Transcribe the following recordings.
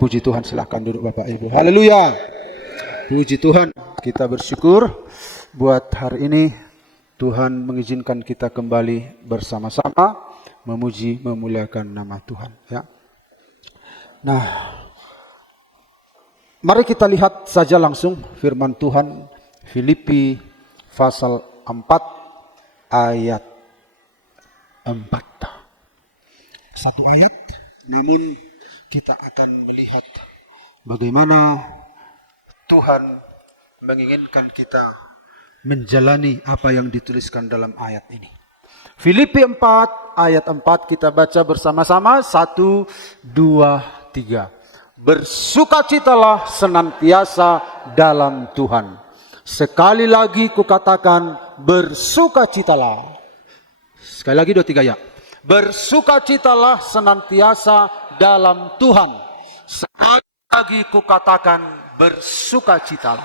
Puji Tuhan, silahkan duduk Bapak Ibu. Haleluya. Puji Tuhan, kita bersyukur buat hari ini Tuhan mengizinkan kita kembali bersama-sama memuji, memuliakan nama Tuhan. Ya. Nah, mari kita lihat saja langsung firman Tuhan Filipi pasal 4 ayat 4. Satu ayat, namun kita akan melihat bagaimana Tuhan menginginkan kita menjalani apa yang dituliskan dalam ayat ini. Filipi 4 ayat 4 kita baca bersama-sama. 1, 2, 3. Bersukacitalah senantiasa dalam Tuhan. Sekali lagi kukatakan bersukacitalah. Sekali lagi 2, 3 ya. Bersukacitalah senantiasa dalam Tuhan. Sekali lagi kukatakan bersukacitalah.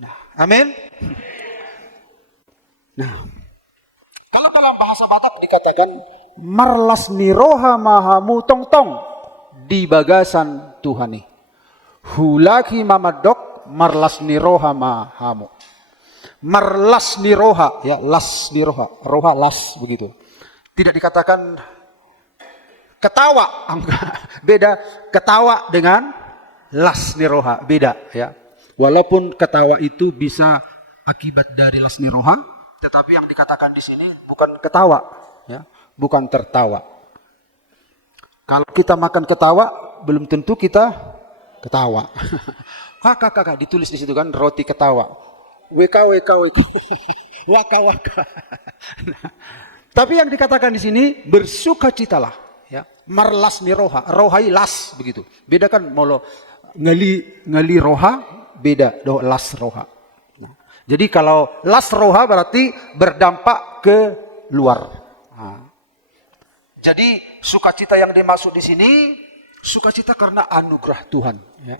Nah, amin. Nah, kalau dalam bahasa Batak dikatakan marlas niroha mahamu tong tong di bagasan Tuhani. Hulaki mamadok marlas niroha mahamu. Marlas niroha, ya las niroha, roha las begitu. Tidak dikatakan ketawa, beda ketawa dengan las niroha, beda ya. Walaupun ketawa itu bisa akibat dari las niroha, tetapi yang dikatakan di sini bukan ketawa, ya, bukan tertawa. Kalau kita makan ketawa, belum tentu kita ketawa. Kakak ditulis di situ kan, roti ketawa. Weka waka waka. Tapi yang dikatakan di sini bersukacitalah, ya. Marlas ni roha, rohai las begitu. Beda kan molo ngali roha, beda do las roha. Nah, jadi kalau las roha berarti berdampak ke luar. Nah, jadi sukacita yang dimaksud di sini sukacita karena anugerah Tuhan, ya.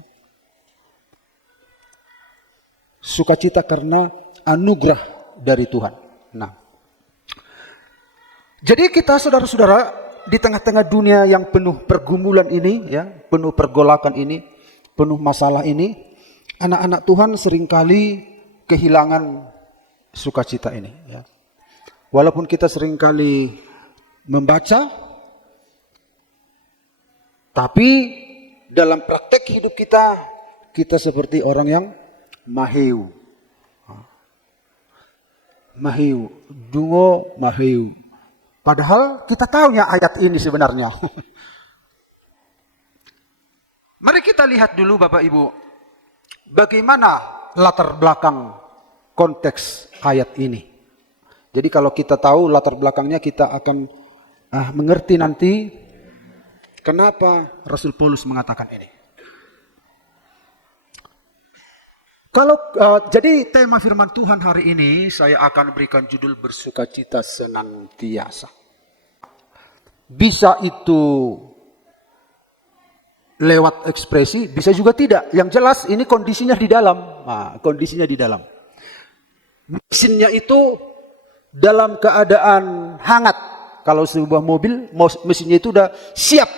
Sukacita karena anugerah dari Tuhan. Nah, jadi kita saudara-saudara di tengah-tengah dunia yang penuh pergumulan ini, ya, penuh pergolakan ini, penuh masalah ini, anak-anak Tuhan seringkali kehilangan sukacita ini. Ya. Walaupun kita seringkali membaca, tapi dalam praktek hidup kita, kita seperti orang yang maheu. Maheu, dungo maheu. Padahal kita tahunya ayat ini sebenarnya. Mari kita lihat dulu Bapak Ibu, bagaimana latar belakang konteks ayat ini. Jadi kalau kita tahu latar belakangnya, kita akan mengerti nanti kenapa Rasul Paulus mengatakan ini. Jadi tema firman Tuhan hari ini saya akan berikan judul bersukacita senantiasa. Bisa itu lewat ekspresi, bisa juga tidak. Yang jelas ini kondisinya di dalam. Nah, kondisinya di dalam. Mesinnya itu dalam keadaan hangat. Kalau sebuah mobil, mesinnya itu udah siap.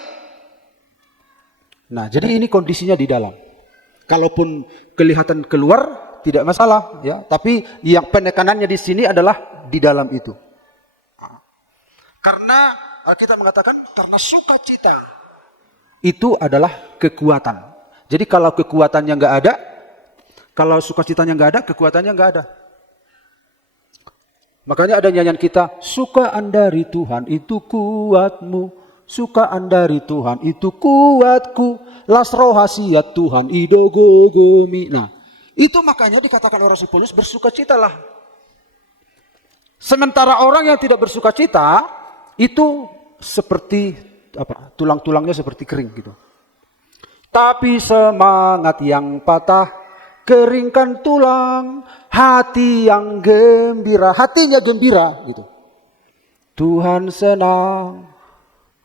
Nah, jadi ini kondisinya di dalam. Kalaupun kelihatan keluar, tidak masalah, ya. Tapi yang penekanannya di sini adalah di dalam itu. Karena kita mengatakan karena sukacita itu adalah kekuatan. Jadi kalau kekuatannya nggak ada, kalau sukacitanya nggak ada, kekuatannya nggak ada. Makanya ada nyanyian kita, sukaan dari Tuhan itu kuatmu, sukaan dari Tuhan itu kuatku, las rohasiat Tuhan idogogomi. Nah, itu makanya dikatakan oleh Rasul Paulus bersukacitalah. Sementara orang yang tidak bersukacita itu seperti apa? Tulang-tulangnya seperti kering gitu. Tapi semangat yang patah keringkan tulang, hati yang gembira, hatinya gembira gitu. Tuhan senang.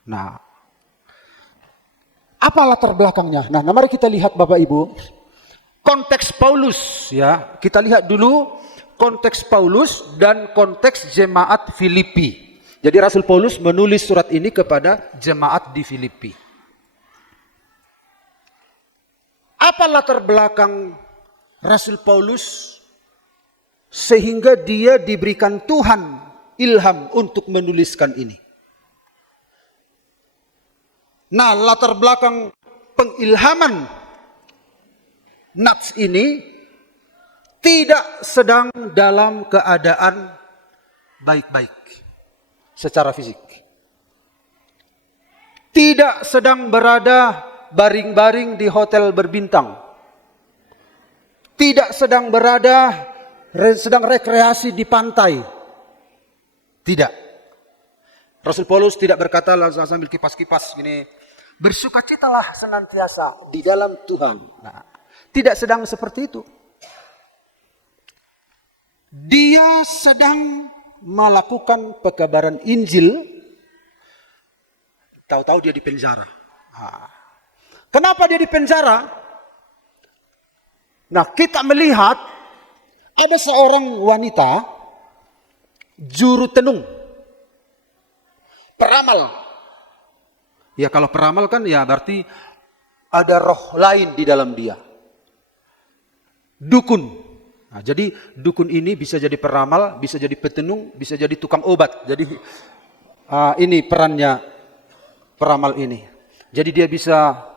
Nah, apa latar belakangnya? Nah, mari kita lihat Bapak Ibu. Konteks Paulus, ya. Kita lihat dulu konteks Paulus dan konteks jemaat Filipi. Jadi Rasul Paulus menulis surat ini kepada jemaat di Filipi. Apa latar belakang Rasul Paulus sehingga dia diberikan Tuhan ilham untuk menuliskan ini? Nah, latar belakang pengilhaman nats ini tidak sedang dalam keadaan baik-baik secara fisik. Tidak sedang berada baring-baring di hotel berbintang. Tidak sedang sedang rekreasi di pantai. Tidak. Rasul Paulus tidak berkata sambil kipas-kipas gini, bersukacitalah senantiasa di dalam Tuhan. Nah, tidak sedang seperti itu. Dia sedang melakukan pekabaran Injil. Tahu-tahu dia di penjara. Nah, kenapa dia di penjara? Nah, kita melihat ada seorang wanita juru tenung, peramal. Ya kalau peramal kan ya berarti ada roh lain di dalam dia. Dukun. Nah, jadi dukun ini bisa jadi peramal, bisa jadi petenung, bisa jadi tukang obat. Jadi ini perannya peramal ini. Jadi dia bisa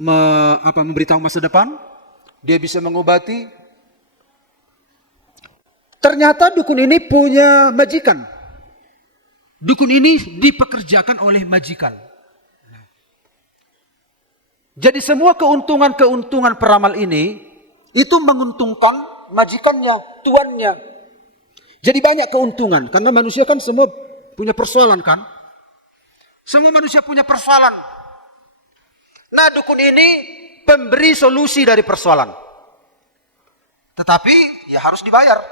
memberitahu masa depan, dia bisa mengobati. Ternyata dukun ini punya majikan. Dukun ini dipekerjakan oleh majikan. Jadi semua keuntungan-keuntungan peramal ini itu menguntungkan majikannya, tuannya. Jadi banyak keuntungan karena manusia kan semua punya persoalan kan? Semua manusia punya persoalan. Nah, dukun ini pemberi solusi dari persoalan. Tetapi ya harus dibayar.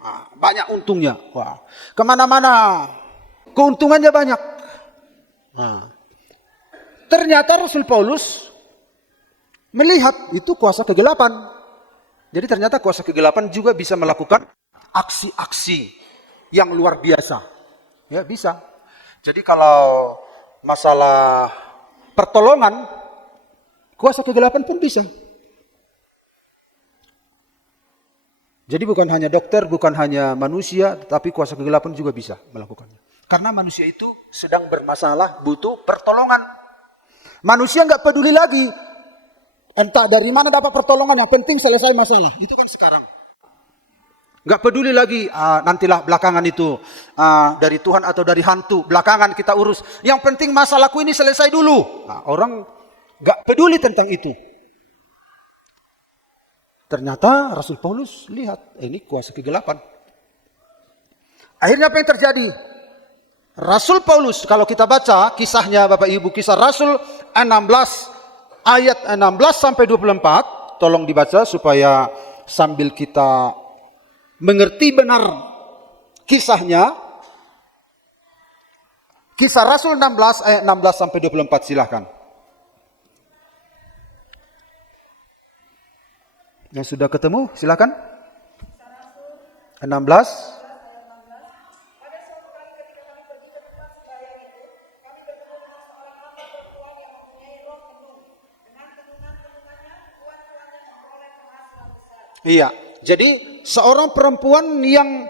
Nah, banyak untungnya. Wah, kemana-mana keuntungannya banyak. Nah, ternyata Rasul Paulus melihat itu kuasa kegelapan. Jadi ternyata kuasa kegelapan juga bisa melakukan aksi-aksi yang luar biasa. Ya bisa. Jadi kalau masalah pertolongan, kuasa kegelapan pun bisa. Jadi bukan hanya dokter, bukan hanya manusia, tetapi kuasa kegelapan juga bisa melakukannya. Karena manusia itu sedang bermasalah, butuh pertolongan. Manusia nggak peduli lagi, entah dari mana dapat pertolongan, yang penting selesai masalah. Itu kan sekarang. Nggak peduli lagi, nantilah belakangan itu dari Tuhan atau dari hantu, belakangan kita urus. Yang penting masalahku ini selesai dulu. Nah, orang nggak peduli tentang itu. Ternyata Rasul Paulus lihat, ini kuasa kegelapan. Akhirnya apa yang terjadi? Rasul Paulus, kalau kita baca kisahnya Bapak Ibu, kisah Rasul 16 ayat 16 sampai 24, tolong dibaca supaya sambil kita mengerti benar kisahnya. Kisah Rasul 16 ayat 16 sampai 24, silahkan. Yang sudah ketemu silahkan. 16. Iya, jadi seorang perempuan yang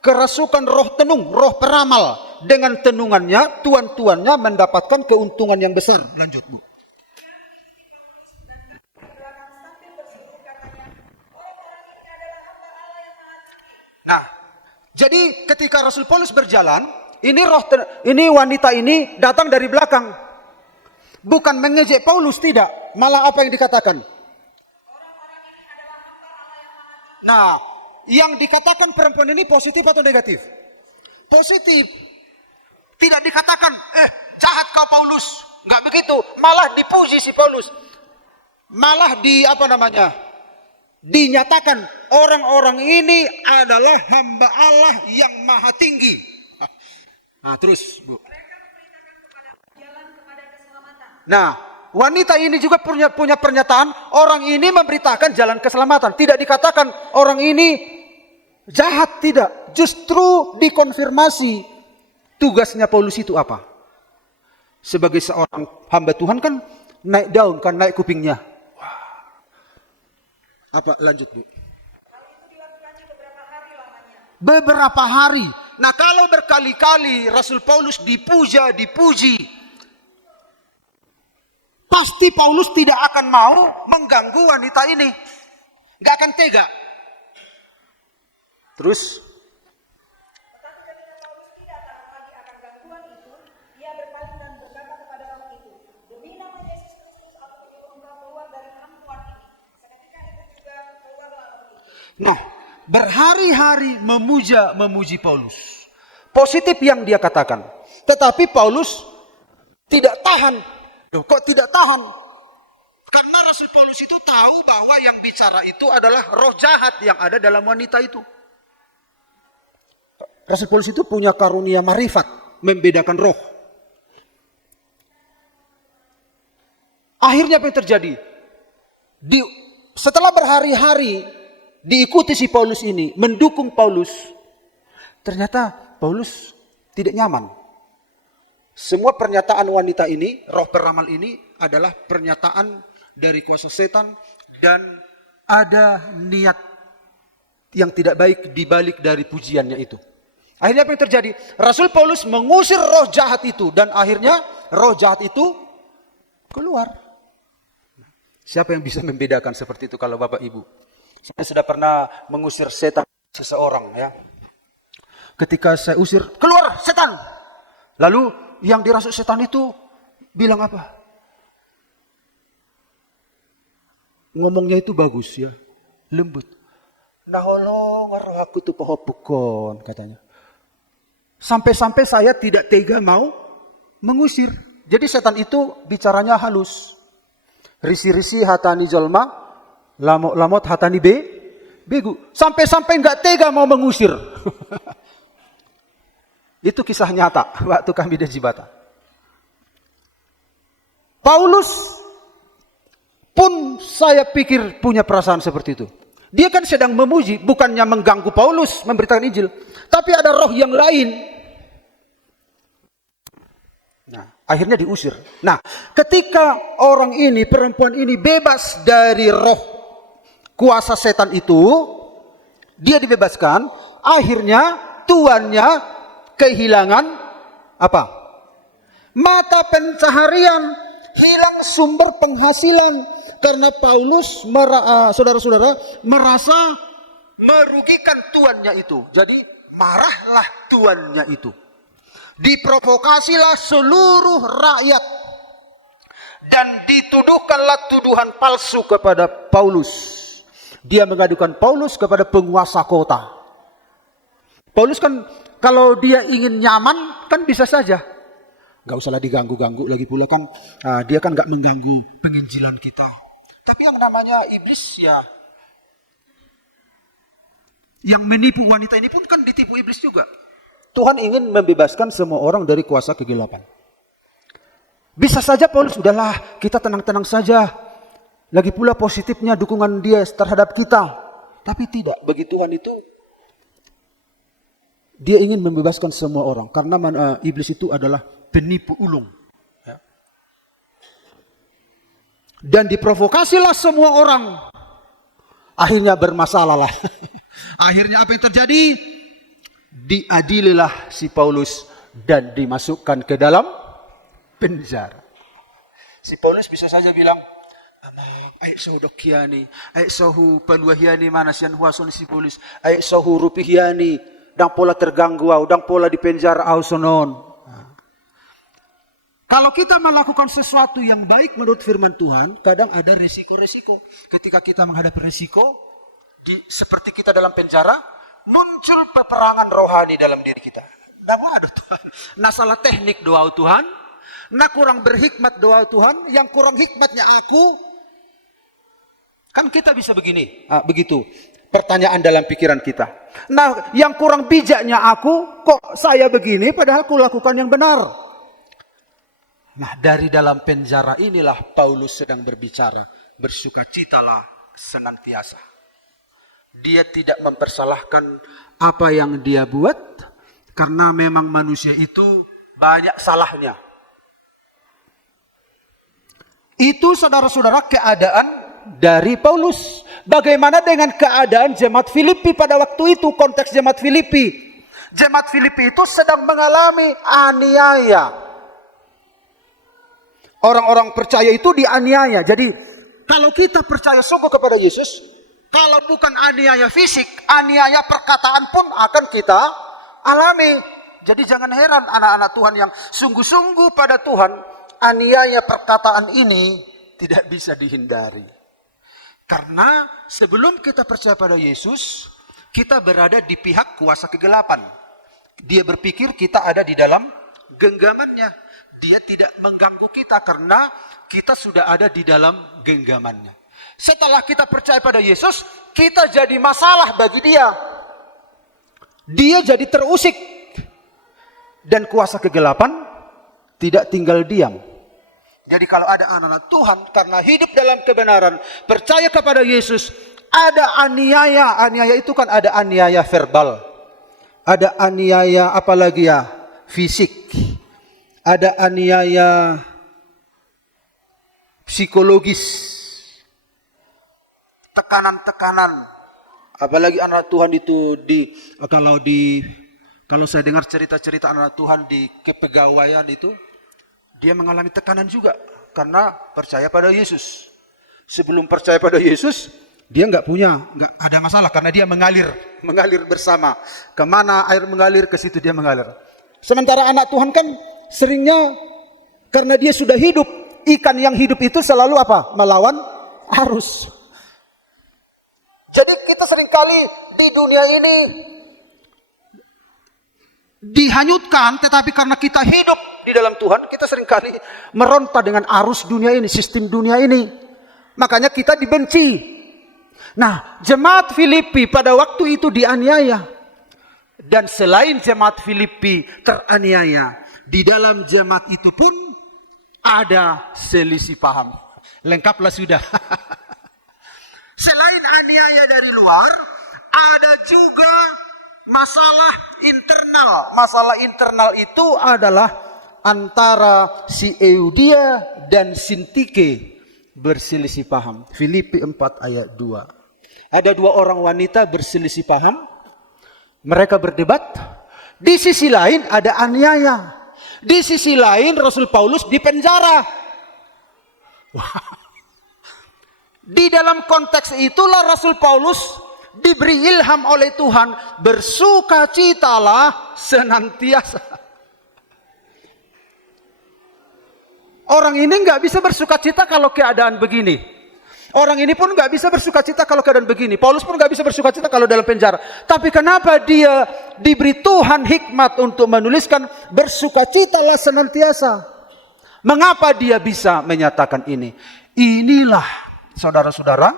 kerasukan roh tenung, roh peramal, dengan tenungannya, tuan-tuannya mendapatkan keuntungan yang besar. Lanjut, Bu. Nah, jadi ketika Rasul Paulus berjalan, ini wanita ini datang dari belakang. Bukan mengejek Paulus, tidak. Malah apa yang dikatakan? Nah, yang dikatakan perempuan ini positif atau negatif? Positif. Tidak dikatakan, jahat kau Paulus. Enggak begitu. Malah dipuji si Paulus. Malah dinyatakan orang-orang ini adalah hamba Allah yang maha tinggi. Nah, terus, Bu. Nah, wanita ini juga punya pernyataan, orang ini memberitakan jalan keselamatan. Tidak dikatakan orang ini jahat, tidak. Justru dikonfirmasi tugasnya Paulus itu apa. Sebagai seorang hamba Tuhan kan naik daun kan, naik kupingnya. Wah. Apa lanjut Bu? Beberapa hari. Nah kalau berkali-kali Rasul Paulus dipuji, pasti Paulus tidak akan mau mengganggu wanita ini. Gak akan tega. Terus nah, berhari-hari memuji Paulus. Positif yang dia katakan. Tetapi Paulus tidak tahan. Loh, kok tidak tahan? Karena Rasul Paulus itu tahu bahwa yang bicara itu adalah roh jahat yang ada dalam wanita itu. Rasul Paulus itu punya karunia marifat, membedakan roh. Akhirnya apa yang terjadi? Setelah berhari-hari diikuti si Paulus ini, mendukung Paulus, ternyata Paulus tidak nyaman. Semua pernyataan wanita ini, roh peramal ini adalah pernyataan dari kuasa setan dan ada niat yang tidak baik di balik dari pujiannya itu. Akhirnya apa yang terjadi? Rasul Paulus mengusir roh jahat itu dan akhirnya roh jahat itu keluar. Siapa yang bisa membedakan seperti itu kalau Bapak Ibu? Saya sudah pernah mengusir setan seseorang ya. Ketika saya usir, keluar setan. Lalu yang dirasuk setan itu bilang apa? Ngomongnya itu bagus ya, lembut. Naholong roh aku tuh pohopukon katanya. Sampai-sampai saya tidak tega mau mengusir. Jadi setan itu bicaranya halus. Risi-risi hatani jolma, lamot hatani begu. Sampai-sampai nggak tega mau mengusir. Itu kisah nyata waktu kami di Jibata. Paulus pun saya pikir punya perasaan seperti itu. Dia kan sedang memuji, bukannya mengganggu Paulus memberitakan Injil, tapi ada roh yang lain. Nah, akhirnya diusir. Nah, ketika orang ini, perempuan ini bebas dari roh kuasa setan itu, dia dibebaskan, akhirnya tuannya kehilangan apa? Mata pencaharian, hilang sumber penghasilan karena Paulus saudara-saudara merasa merugikan tuannya itu. Jadi marahlah tuannya itu. Diprovokasilah seluruh rakyat dan dituduhkanlah tuduhan palsu kepada Paulus. Dia mengadukan Paulus kepada penguasa kota. Paulus kan kalau dia ingin nyaman kan bisa saja. Gak usahlah diganggu-ganggu, lagi pula kan dia kan gak mengganggu penginjilan kita. Tapi yang namanya iblis ya, yang menipu wanita ini pun kan ditipu iblis juga. Tuhan ingin membebaskan semua orang dari kuasa kegelapan. Bisa saja Paulus, udahlah kita tenang-tenang saja. Lagi pula positifnya dukungan dia terhadap kita. Tapi tidak, bagi Tuhan itu dia ingin membebaskan semua orang. Karena iblis itu adalah penipu ulung. Ya. Dan diprovokasilah semua orang. Akhirnya bermasalah lah. Akhirnya apa yang terjadi? Diadililah si Paulus dan dimasukkan ke dalam penjara. Si Paulus bisa saja bilang, "Ay sodok hiani, ay sohu peluahiani mana sian huason si Paulus, ay sohu rupihiani, dang pola terganggu, dang pola di penjara au sonon." Kalau kita melakukan sesuatu yang baik menurut firman Tuhan, kadang ada resiko-resiko. Ketika kita menghadapi resiko, seperti kita dalam penjara, muncul peperangan rohani dalam diri kita. Nah, waduh Tuhan, nah salah teknik doa Tuhan, nah kurang berhikmat doa Tuhan, yang kurang hikmatnya aku. Kan kita bisa begini, begitu. Pertanyaan dalam pikiran kita. Nah, yang kurang bijaknya aku, kok saya begini padahal aku lakukan yang benar. Nah, dari dalam penjara inilah Paulus sedang berbicara, bersukacitalah senantiasa. Dia tidak mempersalahkan apa yang dia buat, karena memang manusia itu banyak salahnya. Itu saudara-saudara keadaan dari Paulus. Bagaimana dengan keadaan jemaat Filipi pada waktu itu, konteks jemaat Filipi? Jemaat Filipi itu sedang mengalami aniaya. Orang-orang percaya itu dianiaya. Jadi kalau kita percaya sungguh kepada Yesus, kalau bukan aniaya fisik, aniaya perkataan pun akan kita alami. Jadi jangan heran anak-anak Tuhan yang sungguh-sungguh pada Tuhan, aniaya perkataan ini tidak bisa dihindari. Karena sebelum kita percaya pada Yesus, kita berada di pihak kuasa kegelapan. Dia berpikir kita ada di dalam genggamannya. Dia tidak mengganggu kita karena kita sudah ada di dalam genggamannya. Setelah kita percaya pada Yesus, kita jadi masalah bagi dia. Dia jadi terusik. Dan kuasa kegelapan tidak tinggal diam. Jadi kalau ada anak-anak Tuhan karena hidup dalam kebenaran, percaya kepada Yesus, ada aniaya. Aniaya itu kan ada aniaya verbal. Ada aniaya apalagi ya? Fisik. Ada aniaya psikologis. Tekanan-tekanan. Apalagi anak Tuhan itu kalau saya dengar cerita-cerita anak Tuhan di kepegawaian itu, dia mengalami tekanan juga karena percaya pada Yesus. Sebelum percaya pada Yesus, dia nggak ada masalah karena dia mengalir bersama. Kemana air mengalir, ke situ dia mengalir. Sementara anak Tuhan kan seringnya karena dia sudah hidup, ikan yang hidup itu selalu apa? Melawan arus. Jadi kita seringkali di dunia ini dihanyutkan, tetapi karena kita hidup di dalam Tuhan, kita seringkali meronta dengan arus dunia ini, sistem dunia ini. Makanya kita dibenci. Nah, jemaat Filipi pada waktu itu dianiaya. Dan selain jemaat Filipi teraniaya, di dalam jemaat itu pun ada selisih paham. Lengkaplah sudah. Selain aniaya dari luar, ada juga masalah internal. Masalah internal itu adalah antara si Eudia dan Sintike berselisih paham. Filipi 4 ayat 2. Ada dua orang wanita berselisih paham. Mereka berdebat. Di sisi lain ada aniaya. Di sisi lain Rasul Paulus dipenjara. Di dalam konteks itulah Rasul Paulus diberi ilham oleh Tuhan, bersukacitalah senantiasa. Orang ini nggak bisa bersukacita kalau keadaan begini. Orang ini pun nggak bisa bersukacita kalau keadaan begini. Paulus pun nggak bisa bersukacita kalau dalam penjara. Tapi kenapa dia diberi Tuhan hikmat untuk menuliskan bersukacitalah senantiasa? Mengapa dia bisa menyatakan ini? Inilah saudara-saudara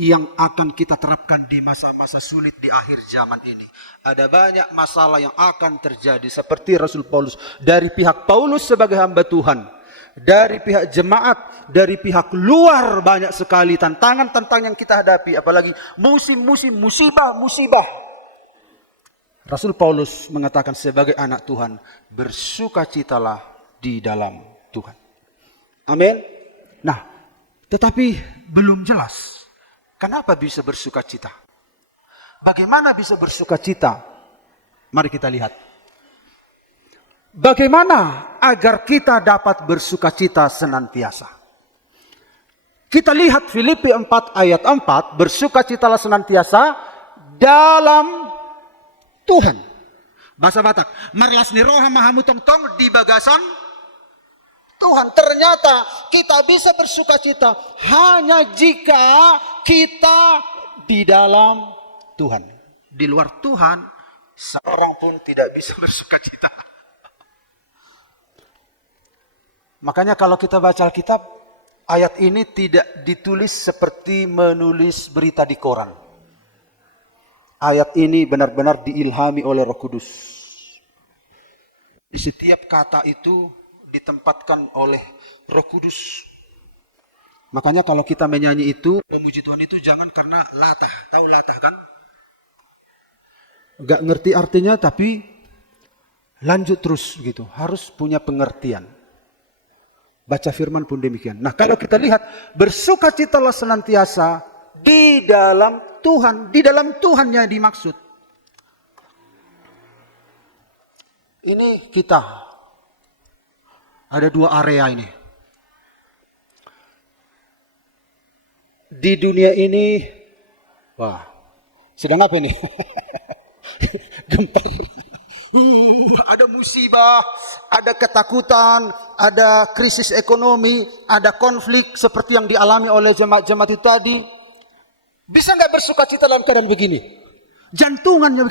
yang akan kita terapkan di masa-masa sulit di akhir zaman ini. Ada banyak masalah yang akan terjadi seperti Rasul Paulus. Dari pihak Paulus sebagai hamba Tuhan, dari pihak jemaat, dari pihak luar, banyak sekali tantangan-tantangan yang kita hadapi. Apalagi musim-musim musibah-musibah. Rasul Paulus mengatakan sebagai anak Tuhan, bersukacitalah di dalam Tuhan. Amin. Nah, tetapi belum jelas kenapa bisa bersukacita. Bagaimana bisa bersukacita? Mari kita lihat. Bagaimana agar kita dapat bersukacita senantiasa? Kita lihat Filipi 4 ayat 4, bersukacitalah senantiasa dalam Tuhan. Bahasa Batak, marlas ni roha mahamu tong di bagasan Tuhan. Ternyata kita bisa bersukacita hanya jika kita di dalam Tuhan. Di luar Tuhan, seorang pun tidak bisa bersukacita. Makanya kalau kita baca Alkitab, ayat ini tidak ditulis seperti menulis berita di koran. Ayat ini benar-benar diilhami oleh Roh Kudus. Di setiap kata itu ditempatkan oleh Roh Kudus. Makanya kalau kita menyanyi itu, memuji Tuhan itu jangan karena latah. Tahu latah kan? Gak ngerti artinya tapi lanjut terus gitu. Harus punya pengertian. Baca firman pun demikian. Nah, kalau kita lihat, bersukacitalah senantiasa di dalam Tuhan. Di dalam Tuhan yang dimaksud. Ini kita. Ada dua area ini. Di dunia ini, wah, sedang apa ini? Gempar. Ada musibah, ada ketakutan, ada krisis ekonomi, ada konflik seperti yang dialami oleh jemaat-jemaat itu tadi. Bisa nggak bersukacita dalam keadaan begini? Jantungannya,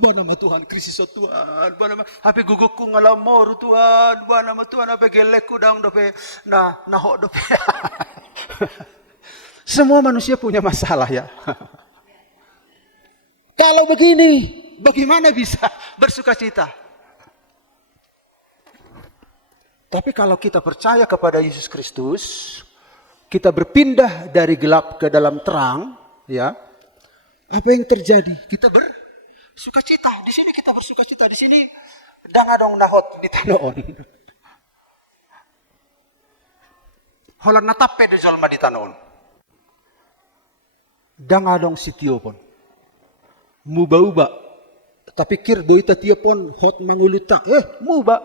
buat nama Tuhan, krisis Tuhan, buat nama, hape gugukku ngalamor Tuhan, buat nama Tuhan, hape gelekku dang dope, nahok dope. Semua manusia punya masalah ya. Kalau begini, bagaimana bisa bersukacita? Tapi kalau kita percaya kepada Yesus Kristus, kita berpindah dari gelap ke dalam terang, ya. Apa yang terjadi? Kita bersukacita. Di sini kita bersukacita. Di sini dangadong nahot di tanoon. Holan natape de jalma di tanoon. Dangadong sitio pon. Muba-uba. Tapi kir boita tia pon hot manguluta. Muba.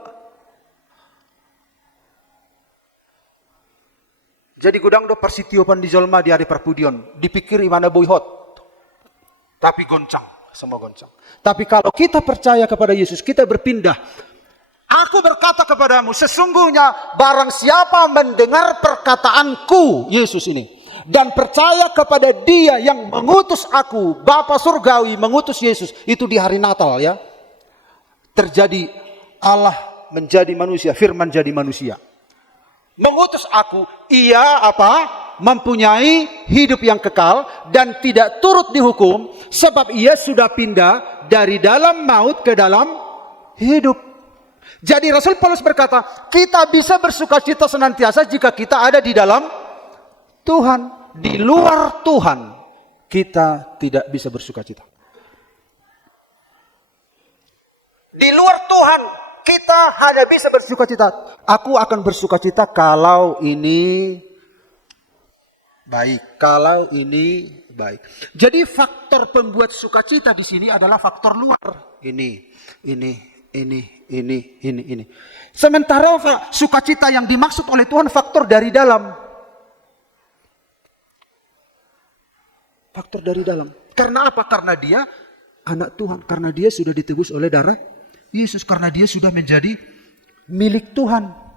Jadi gudang do persitio pon di jalma di hari perpudion. Dipikir imana boy hot. Tapi goncang, semua goncang. Tapi kalau kita percaya kepada Yesus, kita berpindah. Aku berkata kepadamu, sesungguhnya barang siapa mendengar perkataanku, Yesus ini, dan percaya kepada Dia yang mengutus aku, Bapa Surgawi mengutus Yesus, itu di hari Natal ya. Terjadi Allah menjadi manusia, firman jadi manusia. Mengutus aku, Ia apa? Mempunyai hidup yang kekal dan tidak turut dihukum sebab ia sudah pindah dari dalam maut ke dalam hidup. Jadi Rasul Paulus berkata, kita bisa bersukacita senantiasa jika kita ada di dalam Tuhan. Di luar Tuhan kita tidak bisa bersukacita. Di luar Tuhan kita hanya bisa bersukacita. Aku akan bersukacita kalau ini baik, kalau ini baik. Jadi faktor pembuat sukacita di sini adalah faktor luar. Ini. Sementara sukacita yang dimaksud oleh Tuhan faktor dari dalam. Faktor dari dalam. Karena apa? Karena dia anak Tuhan. Karena dia sudah ditebus oleh darah Yesus. Karena dia sudah menjadi milik Tuhan.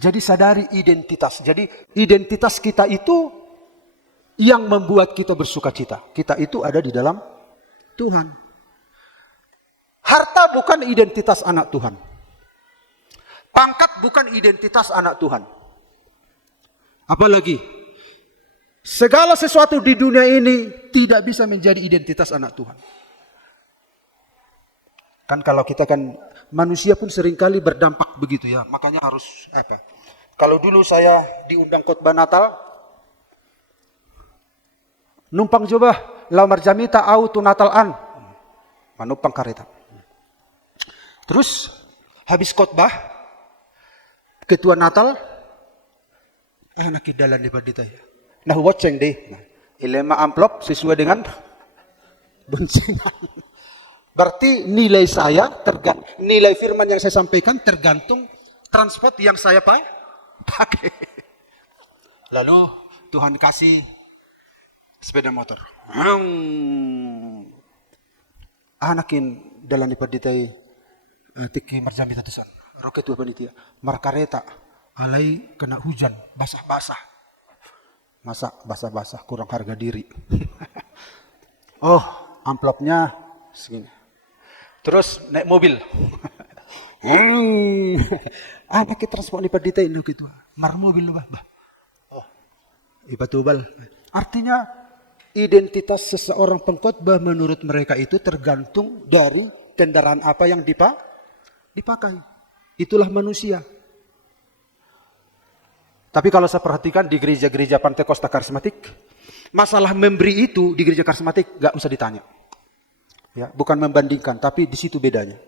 Jadi sadari identitas. Jadi identitas kita itu yang membuat kita bersukacita. Kita itu ada di dalam Tuhan. Harta bukan identitas anak Tuhan. Pangkat bukan identitas anak Tuhan. Apalagi segala sesuatu di dunia ini tidak bisa menjadi identitas anak Tuhan. Kan kalau kita kan manusia pun seringkali berdampak begitu ya. Makanya harus apa? Kalau dulu saya diundang khotbah Natal, numpang coba lamar jamita au tu Natalan, manumpang kareta. Terus habis khotbah, ketua Natal, nakidalan di badita ya. Nah watching deh, ilema amplop sesuai dengan boncengan. Berarti nilai saya nilai firman yang saya sampaikan tergantung transport yang saya pakai. Lalu Tuhan kasih sepeda motor. Anakin dalam dipaditai tiki marjami tatusan. Roket dua panitia. Markareta alai kena hujan basah-basah. Masa basah-basah kurang harga diri. Oh, amplopnya segini. Terus naik mobil. Anak kita transport di padita ini gitu. Mar mobil bah. Oh, ibatubal. Artinya identitas seseorang pengkhotbah menurut mereka itu tergantung dari kendaraan apa yang dipakai. Itulah manusia. Tapi kalau saya perhatikan di gereja-gereja Pantekosta Karismatik, masalah memberi itu di gereja karismatik gak usah ditanya. Ya, bukan membandingkan, tapi di situ bedanya.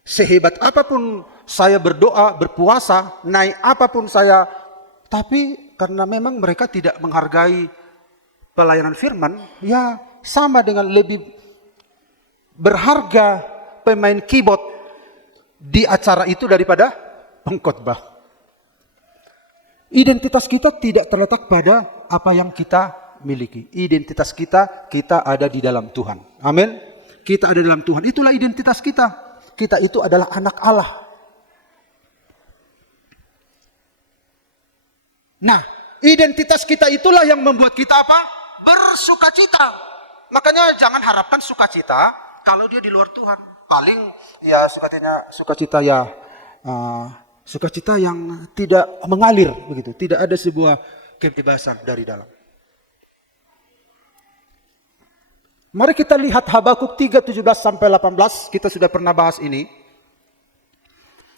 Sehebat apapun saya berdoa, berpuasa, naik apapun saya, tapi karena memang mereka tidak menghargai pelayanan firman, ya sama dengan lebih berharga pemain keyboard di acara itu daripada pengkhotbah. Identitas kita tidak terletak pada apa yang kita miliki. Identitas kita ada di dalam Tuhan. Amin. Kita ada dalam Tuhan. Itulah identitas kita. Kita itu adalah anak Allah. Nah, identitas kita itulah yang membuat kita apa? Bersukacita. Makanya jangan harapkan sukacita kalau dia di luar Tuhan. Paling ya sukacita ya sukacita yang tidak mengalir begitu. Tidak ada sebuah kebebasan dari dalam. Mari kita lihat Habakuk 3:17-18, kita sudah pernah bahas ini.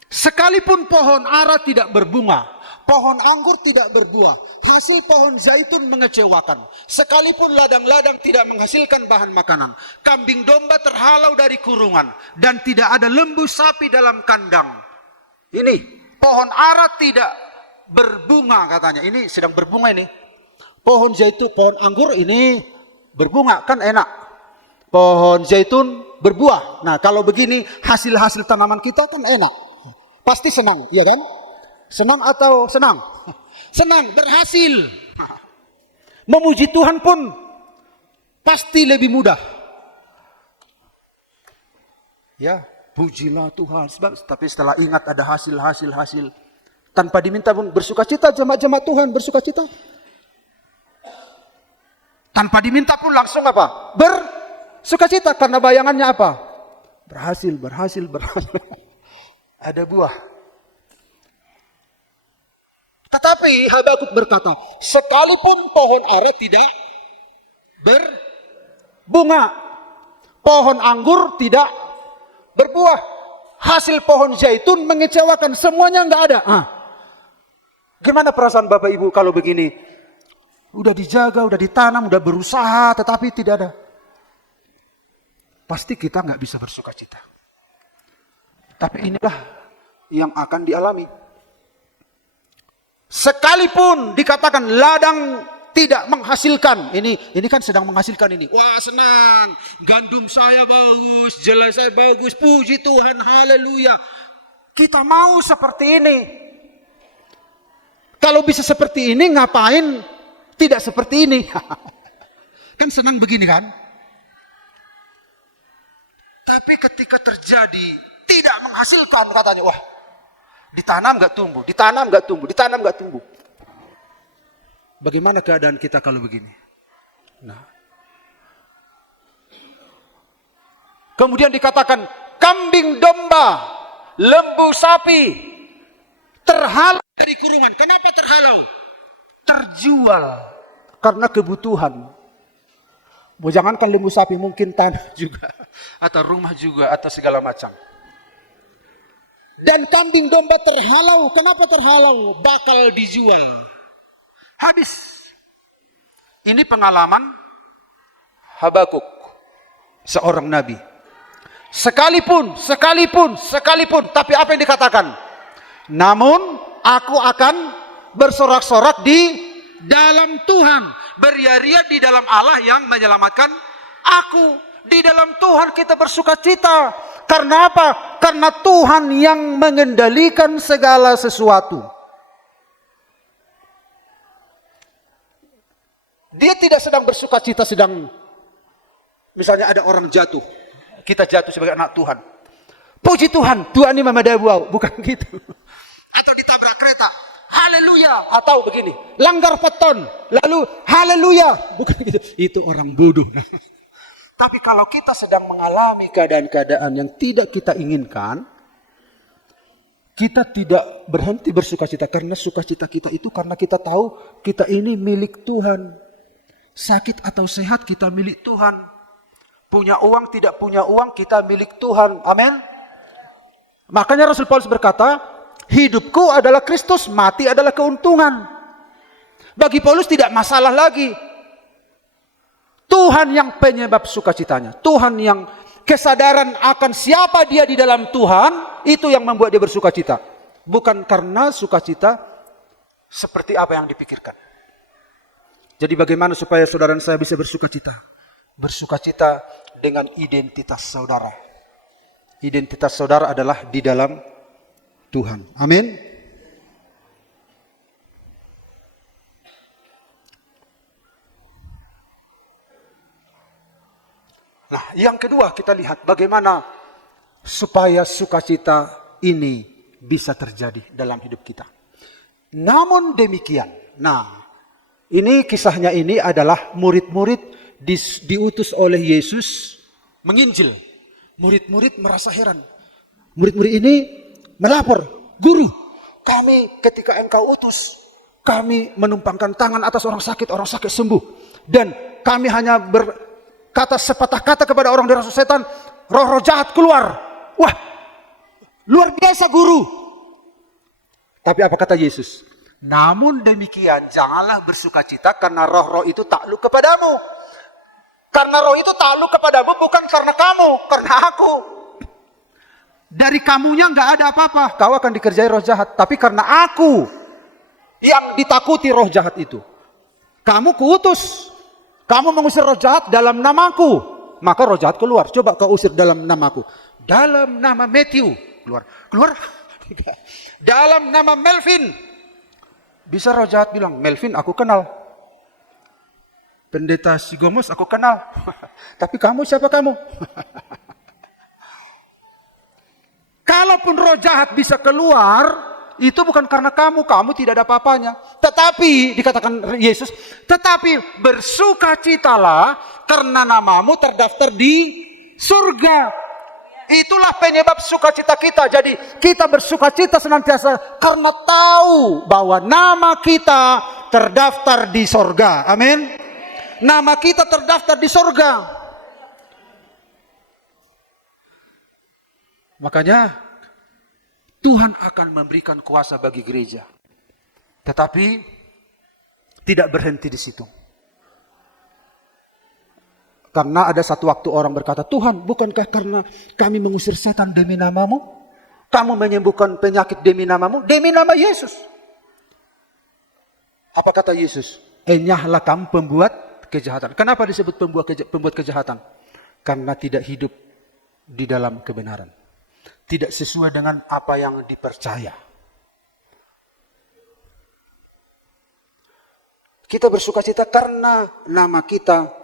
Sekalipun pohon ara tidak berbunga, pohon anggur tidak berbuah, hasil pohon zaitun mengecewakan. Sekalipun ladang-ladang tidak menghasilkan bahan makanan, kambing domba terhalau dari kurungan, dan tidak ada lembu sapi dalam kandang. Ini, pohon ara tidak berbunga katanya. Ini sedang berbunga ini. Pohon zaitun, pohon anggur ini berbunga, kan enak. Pohon zaitun berbuah. Nah, kalau begini hasil-hasil tanaman kita kan enak. Pasti senang, iya kan? Senang atau senang? Senang, berhasil. Memuji Tuhan pun pasti lebih mudah. Ya, pujilah Tuhan. Tapi setelah ingat ada hasil, tanpa diminta pun bersukacita, jemaat-jemaat Tuhan bersukacita. Tanpa diminta pun langsung apa? Bersukacita karena bayangannya apa? Berhasil. Ada buah. Tetapi Habakuk berkata, sekalipun pohon ara tidak berbunga, pohon anggur tidak berbuah, hasil pohon zaitun mengecewakan, semuanya enggak ada. Gimana perasaan Bapak Ibu kalau begini? Udah dijaga, udah ditanam, udah berusaha, tetapi tidak ada. Pasti kita nggak bisa bersukacita. Tapi inilah yang akan dialami. Sekalipun dikatakan ladang tidak menghasilkan, ini kan sedang menghasilkan ini. Wah, senang, gandum saya bagus, jelai saya bagus, puji Tuhan, haleluya. Kita mau seperti ini. Kalau bisa seperti ini, ngapain tidak seperti ini? Kan senang begini kan? Tapi ketika terjadi tidak menghasilkan, katanya, wah, ditanam nggak tumbuh, ditanam nggak tumbuh. Bagaimana keadaan kita kalau begini? Nah, kemudian dikatakan kambing domba, lembu sapi terhalau dari kurungan. Kenapa terhalau? Terjual karena kebutuhan. Jangankan lembu sapi, mungkin tanah juga, atau rumah juga, atau segala macam. Dan kambing domba terhalau. Kenapa terhalau? Bakal dijual. Habis. Ini pengalaman Habakuk, seorang nabi. Sekalipun. Tapi apa yang dikatakan? Namun aku akan bersorak-sorak di dalam Tuhan. Beria-ria di dalam Allah yang menyelamatkan aku. Di dalam Tuhan kita bersukacita. Karena apa? Karena Tuhan yang mengendalikan segala sesuatu. Dia tidak sedang bersukacita, sedang misalnya ada orang jatuh. Kita jatuh sebagai anak Tuhan. Puji Tuhan, Tuhan ini memadai buau. Bukan gitu. Atau ditabrak kereta. Haleluya. Atau begini, langgar beton. Lalu haleluya. Bukan gitu. Itu orang bodoh. Tapi kalau kita sedang mengalami keadaan-keadaan yang tidak kita inginkan, kita tidak berhenti bersukacita. Karena sukacita kita itu karena kita tahu kita ini milik Tuhan. Sakit atau sehat kita milik Tuhan. Punya uang tidak punya uang kita milik Tuhan. Amin. Makanya Rasul Paulus berkata, hidupku adalah Kristus, mati adalah keuntungan. Bagi Paulus tidak masalah lagi. Tuhan yang penyebab sukacitanya. Tuhan yang kesadaran akan siapa dia di dalam Tuhan, itu yang membuat dia bersuka cita. Bukan karena sukacita seperti apa yang dipikirkan. Jadi bagaimana supaya saudara dan saya bisa bersuka cita? Bersuka cita dengan identitas saudara. Identitas saudara adalah di dalam Tuhan. Amin. Nah, yang kedua kita lihat bagaimana supaya sukacita ini bisa terjadi dalam hidup kita. Namun demikian, nah ini kisahnya ini adalah murid-murid diutus oleh Yesus menginjil. Murid-murid merasa heran. Murid-murid ini melapor, "Guru, kami ketika engkau utus, kami menumpangkan tangan atas orang sakit sembuh. Dan kami hanya berkata sepatah kata kepada orang dirasuki setan, roh-roh jahat keluar." Wah, luar biasa guru. Tapi apa kata Yesus? "Namun demikian, janganlah bersuka cita karena roh-roh itu takluk kepadamu. Karena roh itu takluk kepadamu bukan karena kamu, karena aku. Dari kamunya nggak ada apa-apa, kau akan dikerjai roh jahat. Tapi karena aku yang ditakuti roh jahat itu. Kamu kuutus, kamu mengusir roh jahat dalam namaku, maka roh jahat keluar. Coba kau usir dalam namaku. Dalam nama Matthew, keluar. Dalam nama Melvin, bisa roh jahat bilang, Melvin aku kenal. Pendeta Sigomos aku kenal. Tapi kamu siapa kamu? Kalaupun roh jahat bisa keluar, itu bukan karena kamu tidak ada apa-apanya. Tetapi, dikatakan Yesus, tetapi bersukacitalah karena namamu terdaftar di surga. Itulah penyebab sukacita kita. Jadi kita bersukacita senantiasa karena tahu bahwa nama kita terdaftar di surga. Amin. Nama kita terdaftar di surga. Makanya Tuhan akan memberikan kuasa bagi gereja. Tetapi tidak berhenti di situ. Karena ada satu waktu orang berkata, Tuhan, bukankah karena kami mengusir setan demi namamu? Kamu menyembuhkan penyakit demi namamu? Demi nama Yesus. Apa kata Yesus? Enyahlah kamu pembuat kejahatan. Kenapa disebut pembuat kejahatan? Karena tidak hidup di dalam kebenaran. Tidak sesuai dengan apa yang dipercaya. Kita bersukacita karena nama kita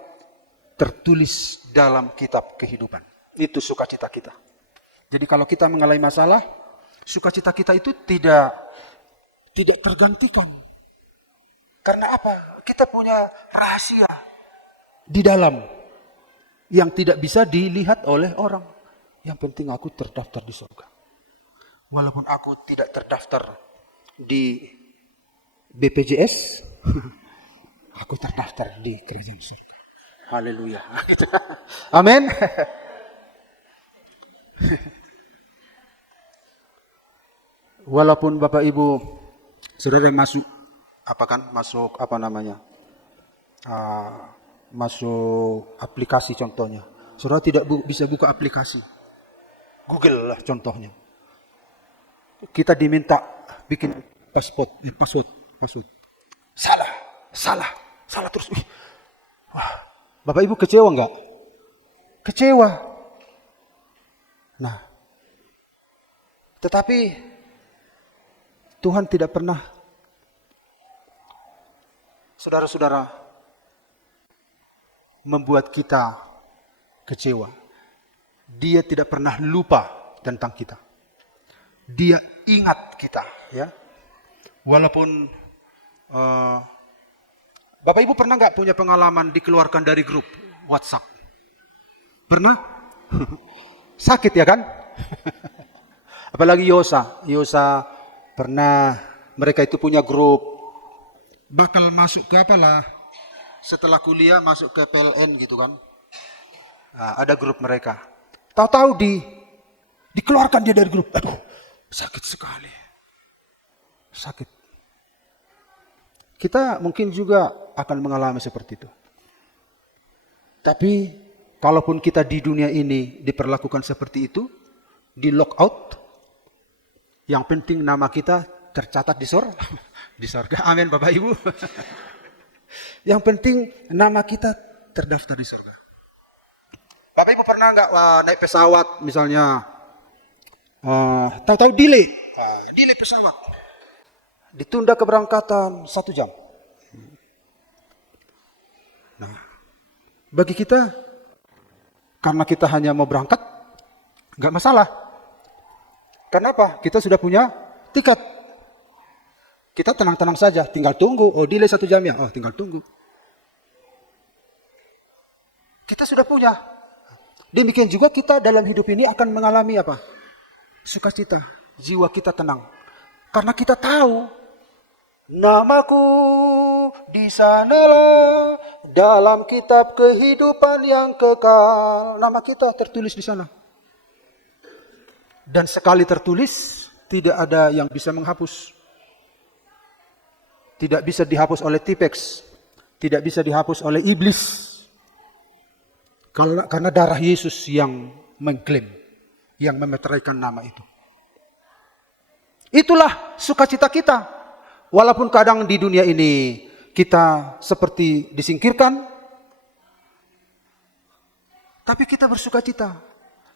tertulis dalam kitab kehidupan. Itu sukacita kita. Jadi kalau kita mengalami masalah, sukacita kita itu tidak tergantikan. Karena apa? Kita punya rahasia di dalam yang tidak bisa dilihat oleh orang. Yang penting aku terdaftar di surga. Walaupun aku tidak terdaftar di BPJS, aku terdaftar di kerajaan surga. Haleluya. Amin. Walaupun Bapak Ibu saudara masuk masuk aplikasi contohnya. Saudara tidak bisa buka aplikasi. Google lah contohnya. Kita diminta bikin password. Salah terus. Wah, Bapak Ibu kecewa enggak? Kecewa. Nah, tetapi Tuhan tidak pernah, saudara-saudara, membuat kita kecewa. Dia tidak pernah lupa tentang kita. Dia ingat kita, ya. Walaupun Bapak Ibu pernah nggak punya pengalaman dikeluarkan dari grup WhatsApp? Pernah? Sakit ya kan? Apalagi Yosa pernah, mereka itu punya grup. Bakal masuk ke apalah? Setelah kuliah masuk ke PLN gitu kan. Nah, ada grup mereka. Tahu-tahu dikeluarkan dia dari grup. Aduh, sakit sekali. Sakit. Kita mungkin juga akan mengalami seperti itu. Tapi kalaupun kita di dunia ini diperlakukan seperti itu, di lock out, yang penting nama kita tercatat di surga. Di surga, amin Bapak Ibu. Yang penting nama kita terdaftar di surga. Bapak Ibu pernah nggak naik pesawat misalnya, tahu-tahu delay pesawat, ditunda keberangkatan 1 jam. Nah, bagi kita, karena kita hanya mau berangkat, nggak masalah. Kenapa? Kita sudah punya tiket. Kita tenang-tenang saja, tinggal tunggu. Oh, delay 1 jam ya? Oh, tinggal tunggu. Kita sudah punya. Demikian juga kita dalam hidup ini akan mengalami apa? Sukacita. Jiwa kita tenang. Karena kita tahu, namaku di sanalah dalam kitab kehidupan yang kekal. Nama kita tertulis di sana. Dan sekali tertulis, tidak ada yang bisa menghapus. Tidak bisa dihapus oleh Tipex. Tidak bisa dihapus oleh iblis. Karena darah Yesus yang mengklaim, yang memeteraikan nama itu. Itulah sukacita kita. Walaupun kadang di dunia ini kita seperti disingkirkan, tapi kita bersukacita.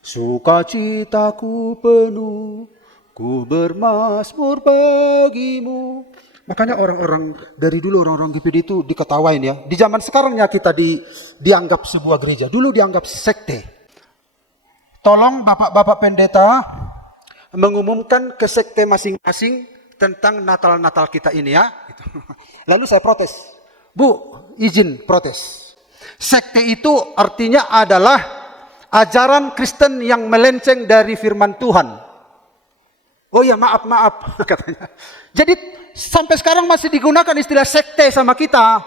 Sukacitaku penuh, ku bermazmur bagimu. Makanya orang-orang dari dulu, orang-orang GPD itu diketawain ya. Di zaman sekarangnya kita dianggap sebuah gereja. Dulu dianggap sekte. Tolong bapak-bapak pendeta mengumumkan ke sekte masing-masing tentang Natal-Natal kita ini ya. Lalu saya protes. Bu, izin protes. Sekte itu artinya adalah ajaran Kristen yang melenceng dari firman Tuhan. Oh ya, maaf katanya. Jadi sampai sekarang masih digunakan istilah sekte sama kita.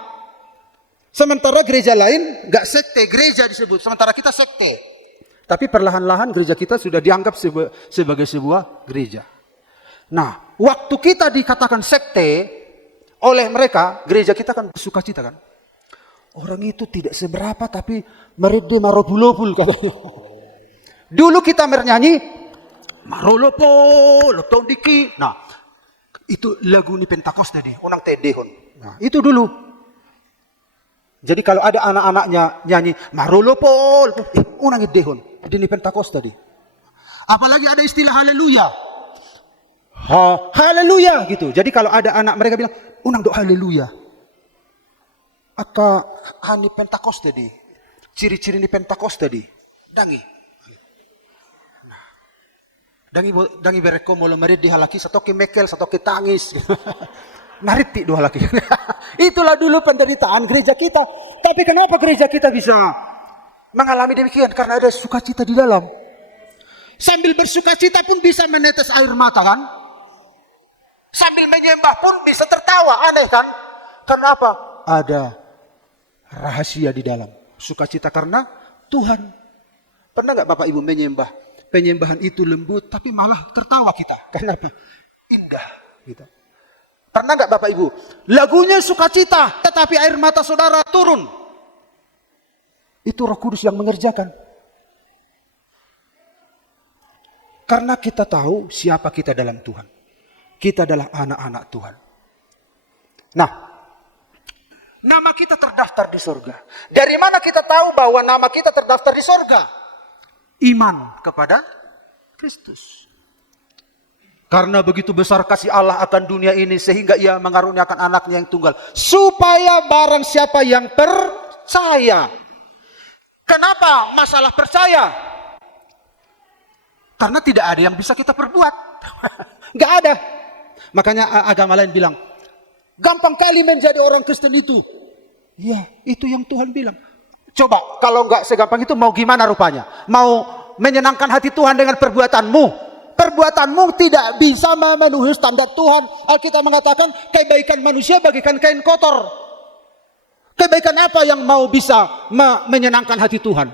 Sementara gereja lain nggak sekte, gereja disebut. Sementara kita sekte. Tapi perlahan-lahan gereja kita sudah dianggap sebagai sebuah gereja. Nah, waktu kita dikatakan sekte oleh mereka, gereja kita kan bersukacita kan. Orang itu tidak seberapa tapi merede marobulobul katanya. Dulu kita bernyanyi Marolopo, lotong diki. Nah, itu lagu ni Pentakosta deh, orang tedehon. Nah, itu dulu. Jadi kalau ada anak-anaknya nyanyi Marolopo, orang idehon. Di ni Pentakosta deh. Apalagi ada istilah haleluya. Haleluya gitu. Jadi kalau ada anak mereka bilang, unang doa haleluya. Aka hani Pentakosta deh. Ciri-ciri ni Pentakosta deh. Dangi. Dangi bereko molo merit di halaki satu ke mekel satu ke tangis. Nariti dua laki. Itulah dulu penderitaan gereja kita. Tapi kenapa gereja kita bisa mengalami demikian? Karena ada sukacita di dalam. Sambil bersukacita pun bisa menetes air mata kan? Sambil menyembah pun bisa tertawa, aneh kan? Karena apa? Ada rahasia di dalam. Sukacita karena Tuhan. Pernah nggak Bapak Ibu menyembah? Penyembahan itu lembut, tapi malah tertawa kita. Kenapa? Indah. Gitu. Pernah nggak Bapak Ibu? Lagunya sukacita, tetapi air mata saudara turun. Itu Roh Kudus yang mengerjakan. Karena kita tahu siapa kita dalam Tuhan. Kita adalah anak-anak Tuhan. Nah, nama kita terdaftar di surga. Dari mana kita tahu bahwa nama kita terdaftar di surga? Iman kepada Kristus. Karena begitu besar kasih Allah akan dunia ini sehingga ia mengaruniakan anaknya yang tunggal. Supaya barang siapa yang percaya. Kenapa masalah percaya? Karena tidak ada yang bisa kita perbuat. Gak ada. Makanya agama lain bilang, gampang kali menjadi orang Kristen itu. Ya, itu yang Tuhan bilang. Coba, kalau nggak segampang itu mau gimana rupanya? Mau menyenangkan hati Tuhan dengan perbuatanmu? Perbuatanmu tidak bisa memenuhi standar Tuhan. Alkitab mengatakan kebaikan manusia bagaikan kain kotor. Kebaikan apa yang mau bisa menyenangkan hati Tuhan?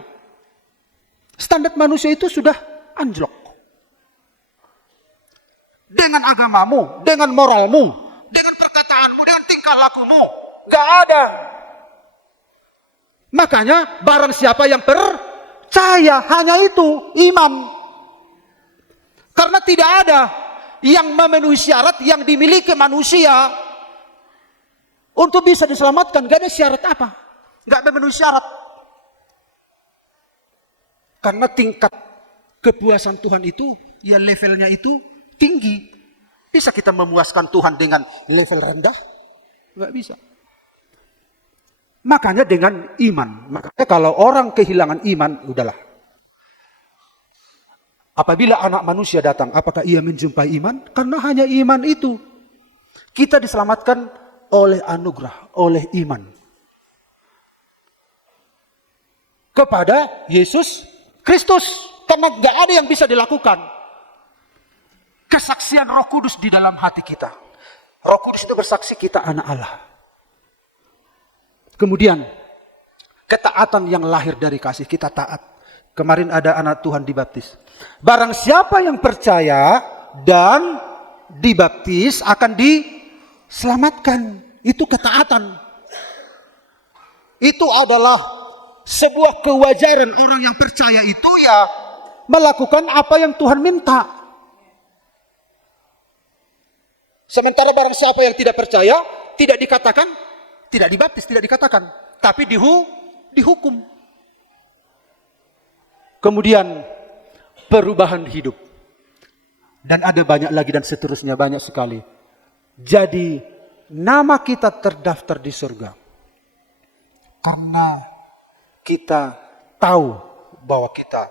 Standar manusia itu sudah anjlok. Dengan agamamu, dengan moralmu, dengan perkataanmu, dengan tingkah lakumu, nggak ada. Makanya barang siapa yang percaya percaya, hanya itu iman. Karena tidak ada yang memenuhi syarat yang dimiliki manusia untuk bisa diselamatkan. Gak ada syarat apa, gak memenuhi syarat. Karena tingkat kepuasan Tuhan itu, ya levelnya itu tinggi. Bisa kita memuaskan Tuhan dengan level rendah? Gak bisa. Makanya dengan iman. Makanya kalau orang kehilangan iman, udahlah. Apabila anak manusia datang, apakah ia menjumpai iman? Karena hanya iman itu. Kita diselamatkan oleh anugerah, oleh iman. Kepada Yesus Kristus. Karena gak ada yang bisa dilakukan. Kesaksian Roh Kudus di dalam hati kita. Roh Kudus itu bersaksi kita anak Allah. Kemudian, ketaatan yang lahir dari kasih, kita taat. Kemarin ada anak Tuhan dibaptis. Barang siapa yang percaya dan dibaptis akan diselamatkan. Itu ketaatan. Itu adalah sebuah kewajaran orang yang percaya itu ya melakukan apa yang Tuhan minta. Sementara barang siapa yang tidak percaya, tidak dikatakan, tidak dibaptis, tidak dikatakan. Tapi dihukum. Kemudian perubahan hidup. Dan ada banyak lagi dan seterusnya, banyak sekali. Jadi nama kita terdaftar di surga. Karena kita tahu bahwa kita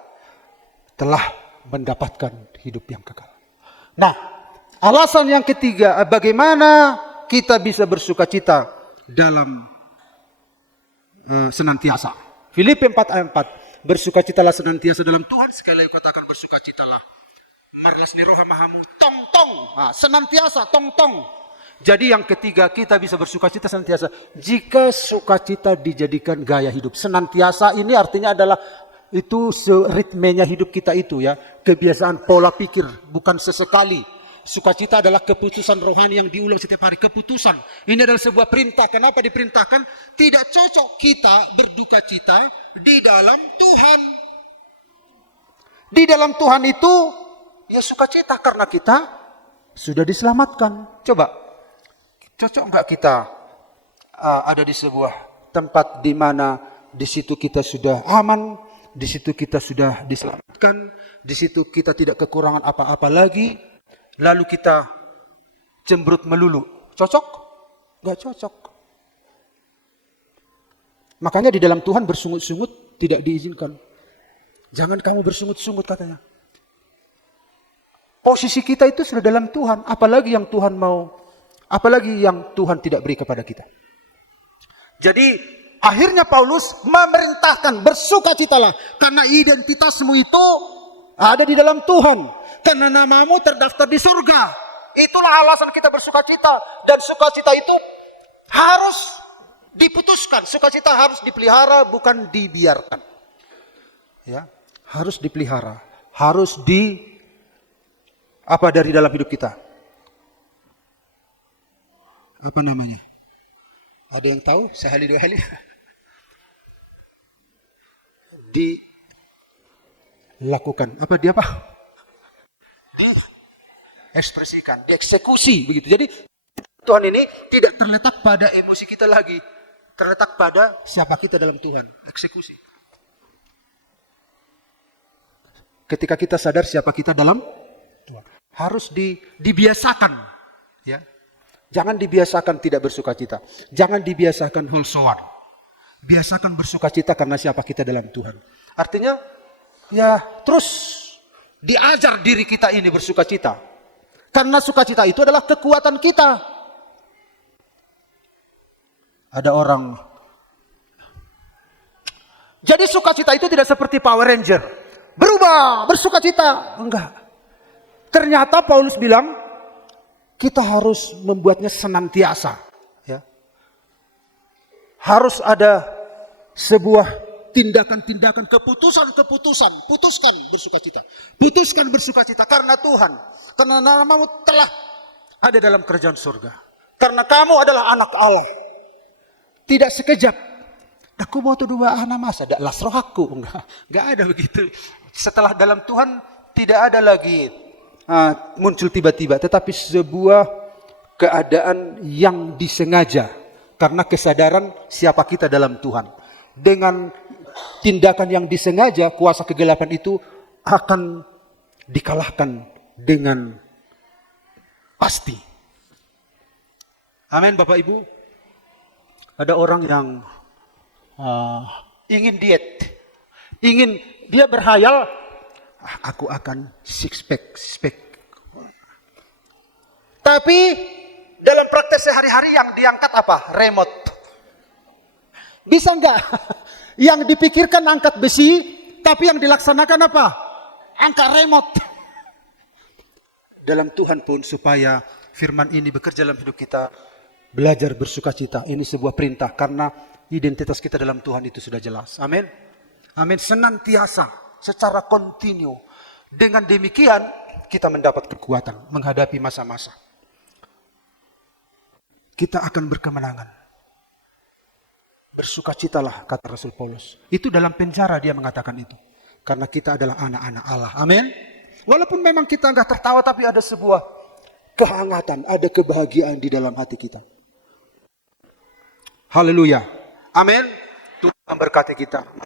telah mendapatkan hidup yang kekal. Nah, alasan yang ketiga, bagaimana kita bisa bersuka cita dalam senantiasa. Filipi 4 ayat 4. Bersukacitalah senantiasa dalam Tuhan. Sekali lagi katakan bersukacitalah. Marlas ni roha mahamu. Tong tong. Senantiasa tong tong. Jadi yang ketiga, kita bisa bersukacita senantiasa. Jika sukacita dijadikan gaya hidup. Senantiasa ini artinya adalah itu ritmenya hidup kita itu ya. Kebiasaan pola pikir, bukan sesekali. Sukacita adalah keputusan rohani yang diulang setiap hari. Keputusan. Ini adalah sebuah perintah. Kenapa diperintahkan? Tidak cocok kita berduka cita di dalam Tuhan. Di dalam Tuhan itu ya sukacita karena kita sudah diselamatkan. Coba, cocok nggak kita ada di sebuah tempat di mana di situ kita sudah aman, di situ kita sudah diselamatkan, di situ kita tidak kekurangan apa-apa lagi, lalu kita cemberut melulu. Cocok? Nggak cocok. Makanya di dalam Tuhan bersungut-sungut tidak diizinkan. Jangan kamu bersungut-sungut katanya. Posisi kita itu sudah dalam Tuhan. Apalagi yang Tuhan mau, apalagi yang Tuhan tidak beri kepada kita. Jadi akhirnya Paulus memerintahkan bersukacitalah. Karena identitasmu itu ada di dalam Tuhan. Karena namamu terdaftar di surga. Itulah alasan kita bersukacita. Dan sukacita itu harus diputuskan. Sukacita harus dipelihara, bukan dibiarkan. Ya, harus dipelihara. Harus dari dalam hidup kita. Apa namanya? Ada yang tahu? Sehali dua hali. Dilakukan. Apa dia apa? Ekspresikan, eksekusi begitu. Jadi Tuhan ini tidak terletak pada emosi kita lagi, terletak pada siapa kita dalam Tuhan. Eksekusi. Ketika kita sadar siapa kita dalam Tuhan, harus dibiasakan, ya. Jangan dibiasakan tidak bersukacita. Jangan dibiasakan holsoan. Biasakan bersukacita karena siapa kita dalam Tuhan. Artinya, ya terus diajar diri kita ini bersukacita. Karena sukacita itu adalah kekuatan kita. Ada orang. Jadi sukacita itu tidak seperti Power Ranger. Berubah, bersukacita. Enggak. Ternyata Paulus bilang, kita harus membuatnya senantiasa. Ya. Harus ada sebuah tindakan-tindakan, keputusan-keputusan. Putuskan bersukacita. Putuskan bersukacita karena Tuhan. Karena namamu telah ada dalam kerajaan surga. Karena kamu adalah anak Allah. Tidak sekejap. Daku mau tuh dua anak masa, dak las rohaku, enggak ada begitu. Setelah dalam Tuhan tidak ada lagi muncul tiba-tiba, tetapi sebuah keadaan yang disengaja karena kesadaran siapa kita dalam Tuhan. Dengan tindakan yang disengaja, kuasa kegelapan itu akan dikalahkan dengan pasti. Amin, Bapak Ibu. Ada orang yang ingin diet, dia berhayal, aku akan six pack. Tapi dalam praktek sehari-hari yang diangkat apa? Remote. Bisa enggak? Yang dipikirkan angkat besi, tapi yang dilaksanakan apa? Angkat remote. Dalam Tuhan pun supaya firman ini bekerja dalam hidup kita, belajar bersukacita. Ini sebuah perintah karena identitas kita dalam Tuhan itu sudah jelas. Amin. Amin. Senantiasa, secara kontinu. Dengan demikian kita mendapat kekuatan menghadapi masa-masa. Kita akan berkemenangan. Bersukacitalah, kata Rasul Paulus. Itu dalam penjara dia mengatakan itu. Karena kita adalah anak-anak Allah. Amin. Walaupun memang kita enggak tertawa, tapi ada sebuah kehangatan, ada kebahagiaan di dalam hati kita. Haleluya. Amin. Tuhan memberkati kita.